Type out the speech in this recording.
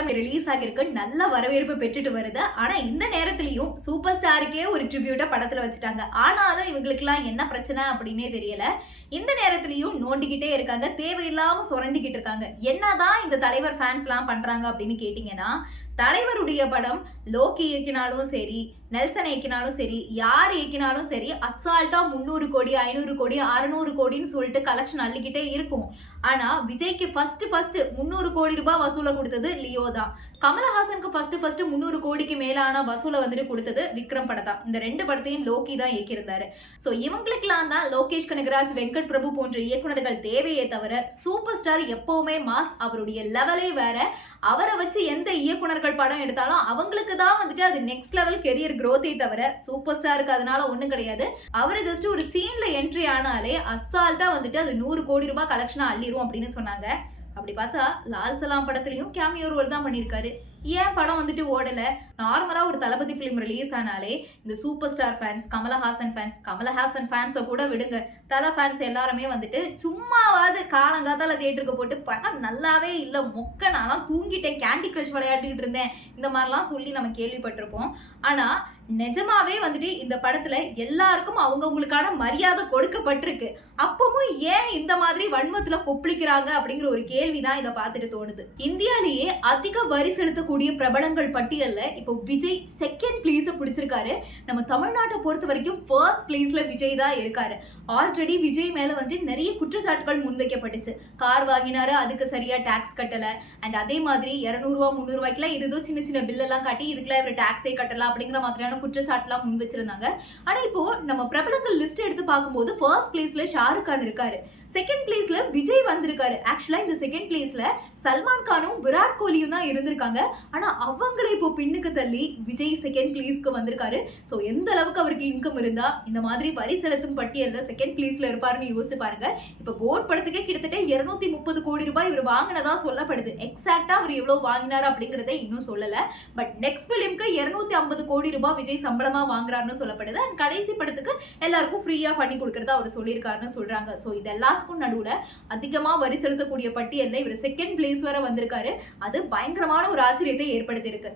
படம் ரிலீஸ் ஆகிருக்கு, நல்ல வரவேற்பு பெற்றுட்டு வருது. ஆனா இந்த நேரத்திலயும் சூப்பர் ஸ்டாருக்கே ஒரு ட்ரிபியூட்டை படத்துல வச்சுட்டாங்க. ஆனாலும் இவங்களுக்குலாம் என்ன பிரச்சனை அப்படின்னே தெரியல. இந்த நேரத்திலயும் நோண்டிக்கிட்டே இருக்காங்க, தேவையில்லாம சுரண்டிக்கிட்டு இருக்காங்க. என்னதான் இந்த தலைவர் ஃபேன்ஸ் எல்லாம் பண்றாங்க அப்படின்னு கேட்டீங்கன்னா, தலைவருடைய படம் லோக்கி இயக்கினாலும் சரி, நெல்சன் இயக்கினாலும் சரி, யார் இயக்கினாலும் சரி, அசால்ட்டா 300 கோடி 500 கோடி 600 கோடின்னு சொல்லிட்டு கலெக்ஷன் அள்ளிக்கிட்டே இருக்கும். ஆனா விஜய்க்கு ஃபர்ஸ்ட் 300 கோடி ரூபாய் வசூல கொடுத்தது லியோ தான். கமலஹாசனுக்கு ஃபர்ஸ்ட் 300 கோடிக்கு மேலான வசூலை வந்துட்டு கொடுத்தது விக்ரம் படம் தான். இந்த 2 படத்தையும் லோக்கி தான் இயக்கியிருந்தாரு. ஸோ இவங்களுக்கெல்லாம் தான் லோகேஷ் கனகராஜ், வெங்கட் பிரபு போன்ற இயக்குநர்கள் தேவையே தவிர, சூப்பர் ஸ்டார் எப்பவுமே மாஸ், அவருடைய லெவலே வேற. அவரை வச்சு எந்த இயக்குநர்கள் படம் எடுத்தாலும் அவங்களுக்கு தான் வந்துட்டு அது நெக்ஸ்ட் லெவல் கெரியர் growth-ஐ தவிர சூப்பர் ஸ்டாருக்கு அதனால ஒண்ணும் கிடையாது. அவரை ஜஸ்ட் ஒரு சீன்ல என்ட்ரி ஆனாலே அசால்ட்டா வந்துட்டு அது 100 கோடி ரூபாய் கலெக்ஷனா அள்ளிரும் அப்படின்னு சொன்னாங்க. அப்படி பார்த்தா லால் சலாம் படத்துலயும் கேமியோ ரோல் தான் பண்ணியிருக்காரு. ஏன் படம் வந்துட்டு ஓடல? நார்மலா ஒரு தளபதி பிலிம் ரிலீஸ் ஆனாலே இந்த சூப்பர் ஸ்டார் ஃபேன்ஸ், கமலஹாசன் ஃபேன்ஸை கூட விடுங்க, தலை ஃபேன்ஸ் எல்லாருமே வந்துட்டு சும்மாவாது காலங்காத்தால தியேட்டருக்கு போட்டு படம் நல்லாவே இல்லை, மொக்க, நான்லாம் தூங்கிட்டேன், கேண்டி கிரஷ் விளையாடிட்டு இருந்தேன், இந்த மாதிரிலாம் சொல்லி நம்ம கேள்விப்பட்டிருப்போம். ஆனா நிஜமாவே வந்துட்டு இந்த படத்துல எல்லாருக்கும் அவங்கவுங்களுக்கான மரியாதை கொடுக்கப்பட்டிருக்கு. அப்பவும் ஏன் இந்த மாதிரி வன்மத்துல கொப்பளிக்கிறாங்க அப்படிங்கிற ஒரு கேள்விதான் இதை பார்த்துட்டு தோணுது. இந்தியாலேயே அதிக வரி செலுத்தக்கூடிய பிரபலங்கள் பட்டியல்ல இப்போ விஜய் செகண்ட் பிளேஸை பிடிச்சிருக்காரு. நம்ம தமிழ்நாட்டை பொறுத்த வரைக்கும் ஃபர்ஸ்ட் பிளேஸ்ல விஜய் தான் இருக்காரு. ஆல்ரெடி விஜய் மேல வந்து நிறைய குற்றச்சாட்டுகள் முன்வைக்கப்பட்டுச்சு. கார் வாங்கினாரு, அதுக்கு சரியா டாக்ஸ் கட்டல, அண்ட் அதே மாதிரி 200 ரூபா 300 ரூபாய்க்குலாம் ஏதோ சின்ன பில் எல்லாம் காட்டி இதுக்கெல்லாம் இவர் டாக்ஸே கட்டல அப்படிங்கிற மாதிரியான குற்றச்சாட்டுலாம் முன் வச்சிருந்தாங்க. ஆனா இப்போ நம்ம பிரபலங்கள் லிஸ்ட் எடுத்து பார்க்கும்போது ஃபர்ஸ்ட் பிளேஸ்ல ஷாருக் கான் இருக்காரு, செகண்ட் பிளேஸ்ல விஜய் வந்திருக்காரு. ஆக்சுவலா இந்த செகண்ட் பிளேஸ்ல சல்மான் கானும் விராட் கோலியும் தான் இருந்திருக்காங்க. ஆனா அவங்களே இப்போ பின்னுக்கு தள்ளி விஜய் செகண்ட் பிளேஸ்க்கு வந்திருக்காரு. ஸோ எந்த அளவுக்கு அவருக்கு இன்கம் இருந்தா இந்த மாதிரி வரி செலுத்தும் பட்டியல்ல செகண்ட் பிளேஸ்ல இருப்பாருன்னு யோசிச்சு பாருங்க. இப்போ கோட் படத்துக்கே கிட்டத்தட்ட 230 கோடி ரூபாய் இவர் வாங்கினதா சொல்லப்படுது. எக்ஸாக்டா அவர் எவ்வளவு வாங்கினாரு அப்படிங்கறத இன்னும் சொல்லல. பட் நெக்ஸ்ட் பிலிம்க்கு 250 கோடி ரூபாய் விஜய் சம்பளமா வாங்குறாருன்னு சொல்லப்படுது. அண்ட் கடைசி படத்துக்கு எல்லாருக்கும் ஃப்ரீயா பண்ணி கொடுக்கறதா அவர் சொல்லியிருக்காருன்னு சொல்றாங்க. ஸோ இது எல்லாத்துக்கும் நடுவுல அதிகமா வரி செலுத்தக்கூடிய பட்டியல்ல இவர் செகண்ட் பிளேஸ் வர வந்திருக்காரு. அது பயங்கரமான ஒரு ஆச்சரியத்தை ஏற்படுத்தி இருக்கு.